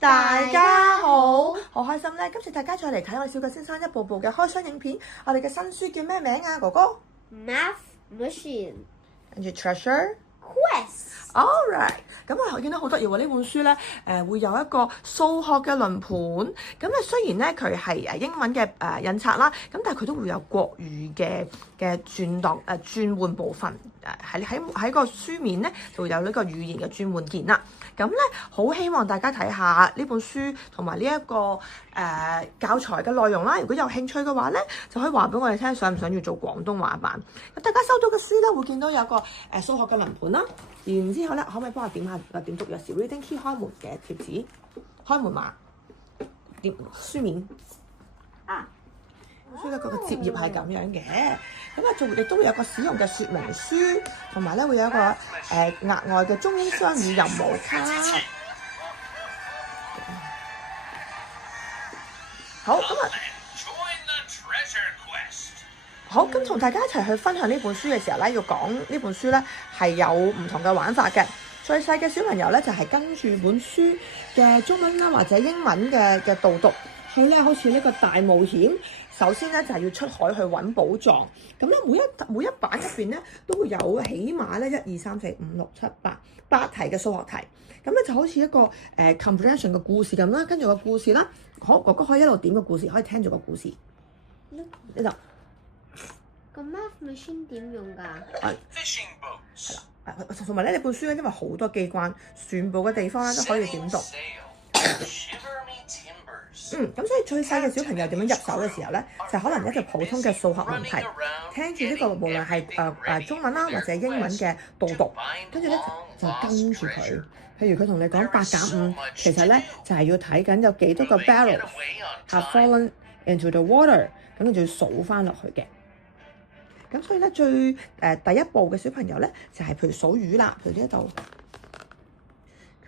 大家好，好開心咧！今次大家再嚟睇我哋小腳先生一步步嘅開箱影片。我哋嘅新書叫咩名啊，哥哥 ？Math Machine。跟住 Treasure Quest。All right， 咁我見到好得意喎！呢本書咧，會有一個數學嘅輪盤。咁咧雖然咧佢係英文嘅印刷啦，咁但係佢都會有國語嘅轉換部分。喺個書面咧就會有呢個語言嘅轉換鍵啦。咁咧好希望大家睇下呢本書同埋呢一個教材嘅內容啦。如果有興趣嘅話咧，就可以話俾我哋聽，想唔想要做廣東話版？咁大家收到嘅書咧，會見到有個數學嘅輪盤啦。然之後咧，可唔可以幫我點下點讀有時 Reading Key 開門嘅貼紙？開門碼點書面啊？書咧個摺頁係咁樣嘅，咁啊亦都會有個使用嘅說明書，同埋咧會有一個額外嘅中英雙語任務卡。好，咁啊，好，咁同大家一齊去分享呢本書嘅時候咧，要講呢本書咧係有唔同嘅玩法嘅。最細嘅小朋友咧就係跟住本書嘅中文啦或者英文嘅導讀。佢咧好似呢個大冒險，首先咧就係要出海去揾寶藏。咁咧每一版入邊咧都會有起碼咧1、2、3、4、5、6、7、8題嘅數學題。咁咧就好似一個comprehension 嘅故事咁啦。跟住個故事啦，好，哥哥可以一路點個故事，可以聽住個故事。呢度個 Math Machine 點用㗎？係啦，同埋咧，你本書咧因為好多機關，全部嘅地方咧都可以點讀。咁所以最細嘅小朋友點樣入手嘅時候咧，就可能一個普通嘅數學問題，聽住呢個無論係中文啦或者英文嘅導讀，跟住咧就跟住佢。譬如佢同你講8減5，其實咧就係要睇緊有幾多個 barrel have fallen into the water， 咁就要數翻落去嘅。咁所以咧第一步嘅小朋友咧就係譬如數魚啦，譬如呢一度，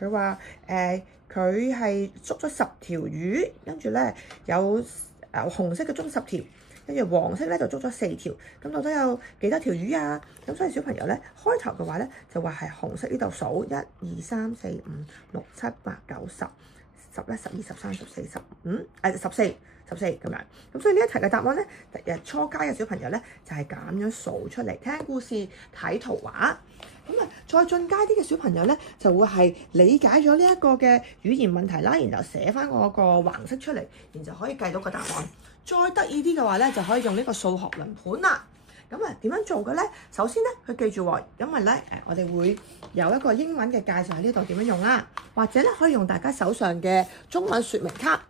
佢話佢係捉咗10條魚，跟住咧有紅色嘅捉10條，跟住黃色咧就捉咗4條，咁到底有幾多條魚啊？咁所以小朋友咧開頭嘅話咧就話係紅色呢度數1、2、3、4、5、6、7、8、9、10、11、12、13、14、14咁樣。咁所以呢一題嘅答案咧，初階嘅小朋友咧就係咁樣數出嚟，聽故事睇圖畫。咁啊，再進階啲嘅小朋友咧，就會係理解咗呢一個嘅語言問題啦，然後寫翻嗰個橫式出嚟，然後就可以計到個答案。再得意啲嘅話咧，就可以用呢個數學輪盤啦。咁啊，點樣做嘅咧？首先咧，佢記住喎，因為咧我哋會有一個英文嘅介紹喺呢度點樣用啦，或者咧可以用大家手上嘅中文說明卡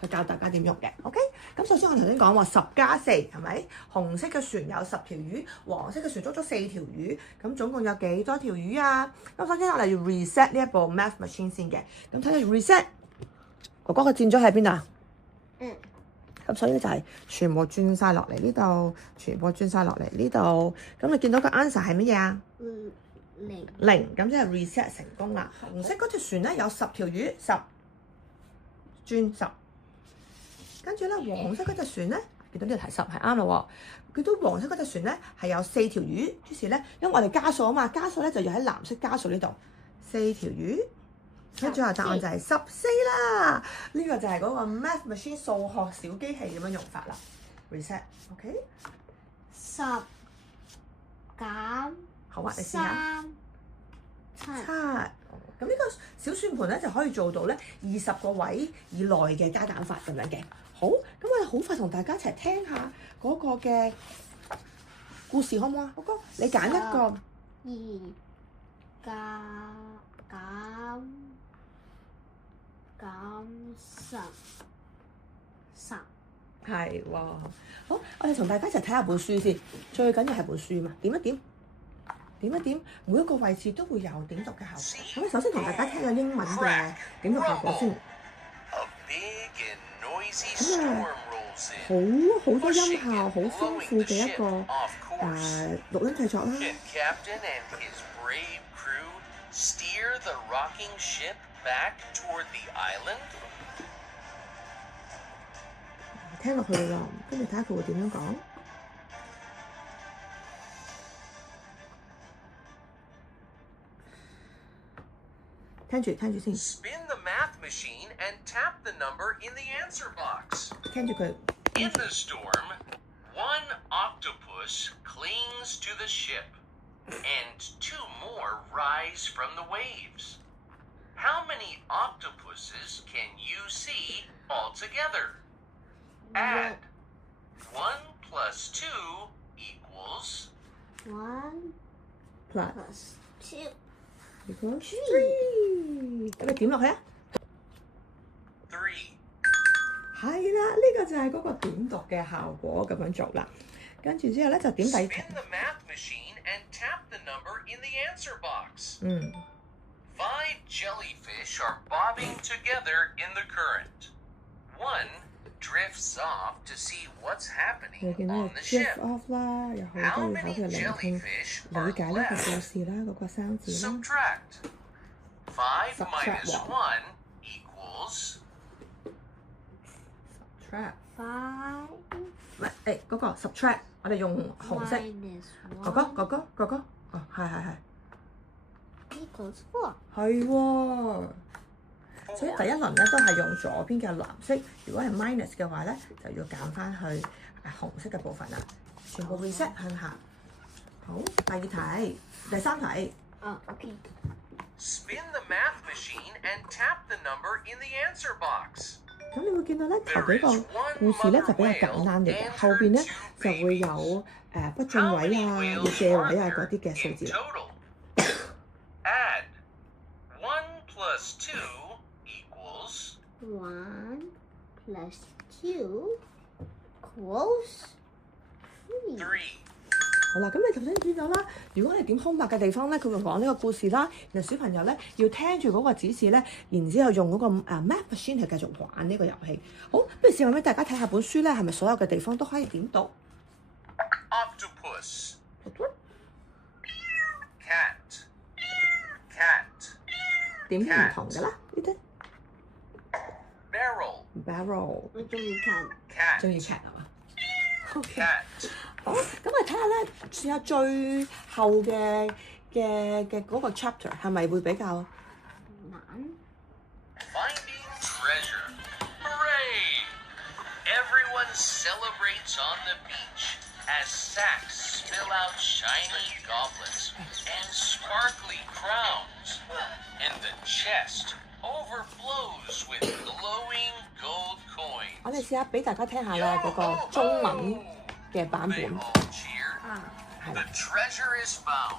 去教大家點用嘅。OK， 咁首先我頭先講話10+4係咪？紅色嘅船有10條魚，黃色嘅船捉咗4條魚，咁總共有幾多條魚啊？咁首先我哋要 reset 呢一部 Math Machine 先嘅。咁睇下 reset， 哥哥嘅箭嘴喺邊啊？咁所以咧就係全部轉晒落嚟呢度，全部轉晒落嚟呢度。咁你見到個 answer 係乜嘢啊？0，咁即係 reset 成功啦。紅色嗰條船咧有10條魚，10轉10。跟住咧黃色嗰隻船咧，見到呢個題10係啱咯喎。見到黃色嗰隻船咧係有4條魚，於是咧因為我哋加數啊嘛，加數咧就要喺藍色加數呢度4條魚。跟住最後答案就係14啦，呢個就係嗰個 Math Machine 數學小機器點樣用法啦。Reset，OK？ 10減好啊，你試下7。咁呢個小算盤咧就可以做到咧20個位以內嘅加減法咁樣嘅。好，咁我哋好快同大家一齊聽下嗰個嘅故事好唔好啊？哥哥，你揀一個2減10係喎。好，我哋同大家一齊睇下本書先，最緊要係本書嘛。點一點，每一個位置都會有點讀嘅效果。咁首先同大家聽個英文嘅點讀效果先。咁啊，好多音效，好豐富嘅一個錄音製作啦。聽落去啦，跟住睇下佢會點樣講。聽住先。machine and tap the number in the answer box. 聽住佢 In the storm, one octopus clings to the ship, and two more rise from the waves. How many octopuses can you see altogether? Add. 1 plus 2 equals. 1 plus plus 2 equals 3。咁你點落去啊？ 3. 係啦，呢個就係嗰個點讀嘅效果，咁樣做啦。跟住之後咧就點第二題。 Spin the math machine and tap the number in the answer box. 嗯。 5 jellyfish are bobbing together in the current. 1 drifts off to see what's 你 happening 見到 on 有 the drift ship. off 啦，有好多要考嘅聆聽、 Jellyfish 理 are 解呢個故 left. 事啦，嗰個生字啦。 Subtract. 5 Subtract minus 1. 1 equals. subtract 5唔係嗰個 subtract，我哋用紅色。 minus 哥哥 1哥哥哥哥，哦係 equals 4。係喎。所以第一輪咧都係用左邊嘅藍色，如果係 minus 嘅話咧，就要減翻去紅色嘅部分啦。全部 reset 向下。好，第二題，第三題。OK。 Spin the math machine and tap the number in the answer box. 咁你會見到咧頭幾個故事咧就比較簡單啲嘅，後邊咧就會有不進 How 位 many 啊、要 whales 借 are 位啊 there 嗰啲嘅數 in 字啦。 total? Add. 1 plus 2 equals. 1 plus 2 equals 3。 3. 好啦，咁你頭先見到啦，如果你點空白嘅地方咧，佢會講呢個故事啦。然後小朋友咧要聽住嗰個指示咧，然之後用嗰個math machine 去繼續玩呢個遊戲。好，不如試下俾大家睇下本書咧，係咪所有嘅地方都可以點讀？ Octopus. Cat. Cat. 點唔同㗎啦？呢啲 Barrel. barrel 我中意看。中 Cat. 意 cat 係嘛 ？OK。 Cat. 好，咁我睇下咧，試下最後嘅嗰個 chapter 係咪會比較難。 Finding treasure. Hooray! Everyone celebrates on the beach as sacks spill out shiny goblets and sparkly crowns, and the chest overflows with glowing gold 我 coins. 哋試下俾大家聽下咧嗰個中文嘅版 They 本， all cheer. 係 The 啦。 treasure is found,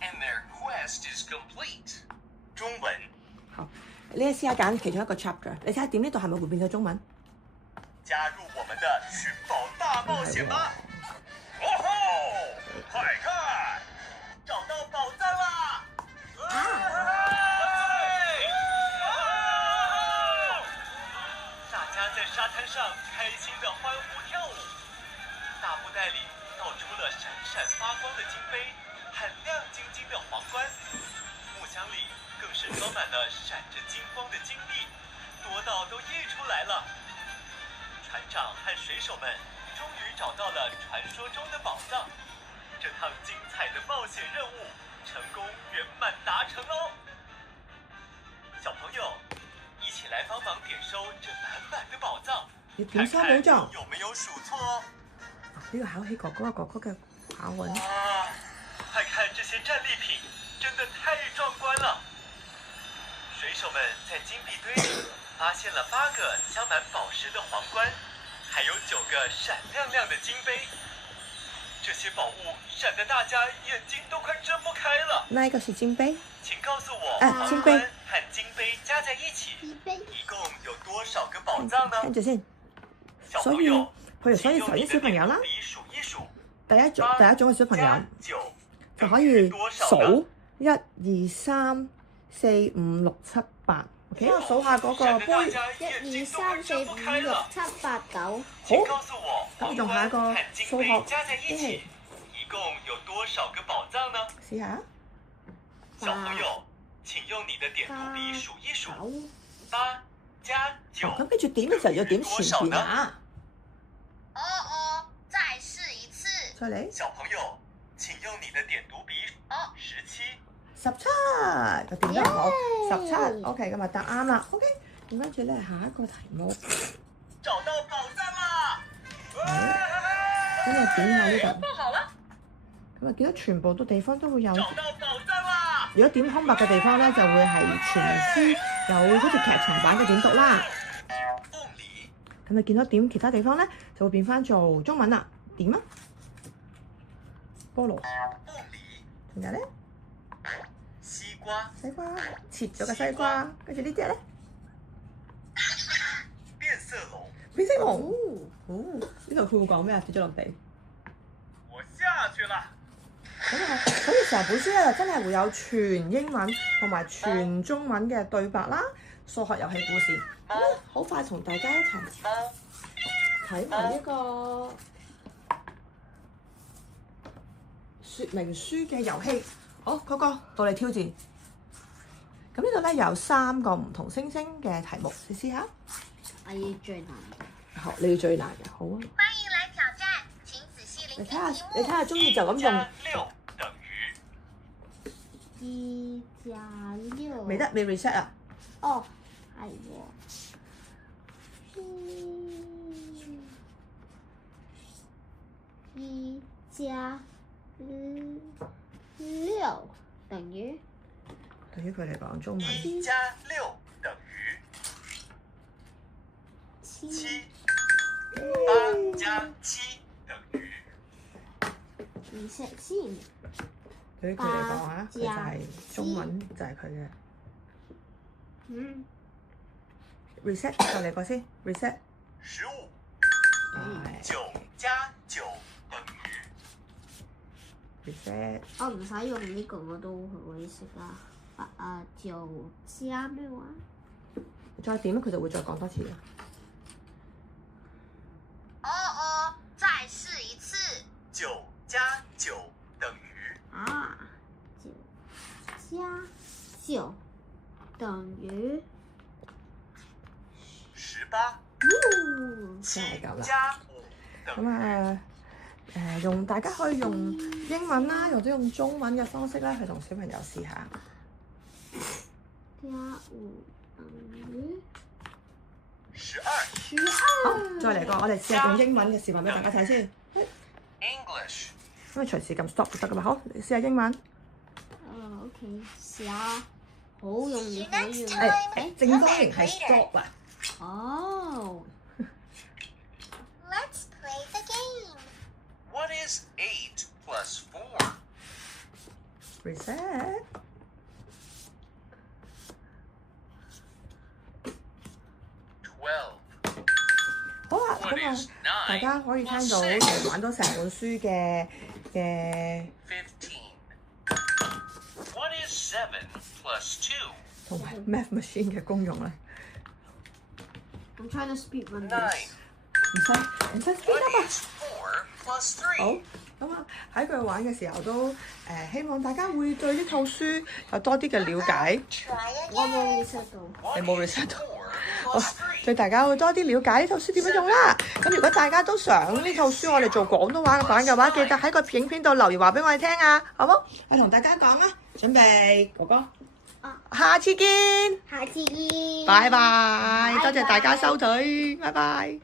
and their quest is complete. 中文好，你試下揀其中一個 chapter，你睇下點呢度係咪會變咗中文？加入我們的尋寶大冒險吧！哦吼！快看，找到寶藏啦！大家在沙灘上開心地歡呼跳舞，大布袋裡倒出了閃閃發光的金杯和亮晶晶的皇冠，木箱裡更是裝滿了閃着金光的金幣，多到都溢出來了。船長和水手們終於找到了傳說中的寶藏，這趟精彩的冒險任務成功圓滿達成嘍！小朋友，一起來幫忙點收這滿滿的寶藏，要看點收寶看藏？有沒有數錯哦！呢個考起哥哥嘅考運。哇，快看這些戰利品，真的太壯觀了！水手們在金幣堆裡發現了8個鑲滿寶石的皇冠，還有9個閃亮亮的金杯。這些寶物閃得大家眼睛都快睜不開了。那一個是金杯，請告訴我，啊金杯皇冠和金杯加在一起，一杯。一共有多少個寶藏呢？聽住先。小所以朋友，所以首先小朋友啦，比數一數，第一種嘅小朋友加9就可以多少呢？數1、2、3、4、5、6、7、8。OK，我數下嗰個杯。 1、2、3、4、5、6、7、8、9。請告訴我，咁用下一個皇冠和金數學杯加在一機器起，一共有多少個寶藏呢？試下。小朋友，請用你的點讀筆數一數9。 ，8加咁9，跟住點嘅時候要點前邊啊。再試一次。再嚟。小朋友，請用你的點讀筆17。 17，又點得唔好？17，OK，咁啊答啱啦。OK，咁跟住咧，下一個題目，找到寶藏啦！咁我點下呢度。放好了，咁啊，見到全部都地方都會有。找到寶藏啦！如果點空白嘅地方咧，就會係全詩有好似劇場版嘅點讀啦。鳳梨、咁你見到點其他地方咧，就會變翻做中文啦。點啊？菠蘿。鳳梨、仲有咧？西瓜、西瓜，切咗嘅西瓜，跟住呢啲咧？變色龍。變色龍。哦，呢度佢會講咩啊？跌咗落地。我下去啦。咁啊，所以成本書咧就真係會有全英文同埋全中文嘅對白啦，數學遊戲故事。好快同大家一齊睇埋呢個說明書嘅遊戲。好，嗰個到你挑戰。咁呢度咧有3個唔同星星嘅題目，你試下。我要最難嘅。好，你要最難嘅，好啊。歡迎來挑戰，請仔細聆聽題目。你睇下，中意就咁用。 6等於1加6。未得，未 reset 啊？哦，係喎。1加6等於對於佢嚟講，中文。 1加6等於7。8加7等於reset先。對於佢嚟講啊，佢就係中文就係佢嘅。reset 就嚟個先 reset。 15。係9加9等於 reset。我唔使用呢個我都會識啦。9加咩話？再點佢就會再講多次嘅。哦，再試一次。 9加9等於9加9等於18。就係咁啦。加5等咁啊用大家可以用英文啦，或者用中文嘅方式咧，去同小朋友試下。加5等於12。好，再嚟個，我哋試下用英文嘅示範俾大家睇先。 English。咁啊隨時撳 stop 就得噶啦。好，你試下英文。 OK，試下，好容易，好容易。正方形係 stop 啊。哦。 Let's play the game. What is 8 plus 4? reset。好啊，咁啊，大家可以聽到我玩咗成本書嘅 15. What is 7 plus 2? 同埋 Math Machine 嘅功用啦。 I'm trying to speed run 9. this。唔使 speed What up 啊！ is 4 plus 好 3? 咁啊，喺佢玩嘅時候都希望大家會對呢套書有多啲嘅了解。 Try 我 again. 冇 reset 到。What 你冇 is reset 到 4好 plus 3? 對大家會多啲了解呢套書點樣用啦。咁如果大家都想呢套書我哋做廣東話嘅版嘅話，記得喺個影片度留言話俾我哋聽啊，好冇？我同大家講啊，準備哥哥，下次見，下次見。拜拜，多謝大家收睇，拜拜。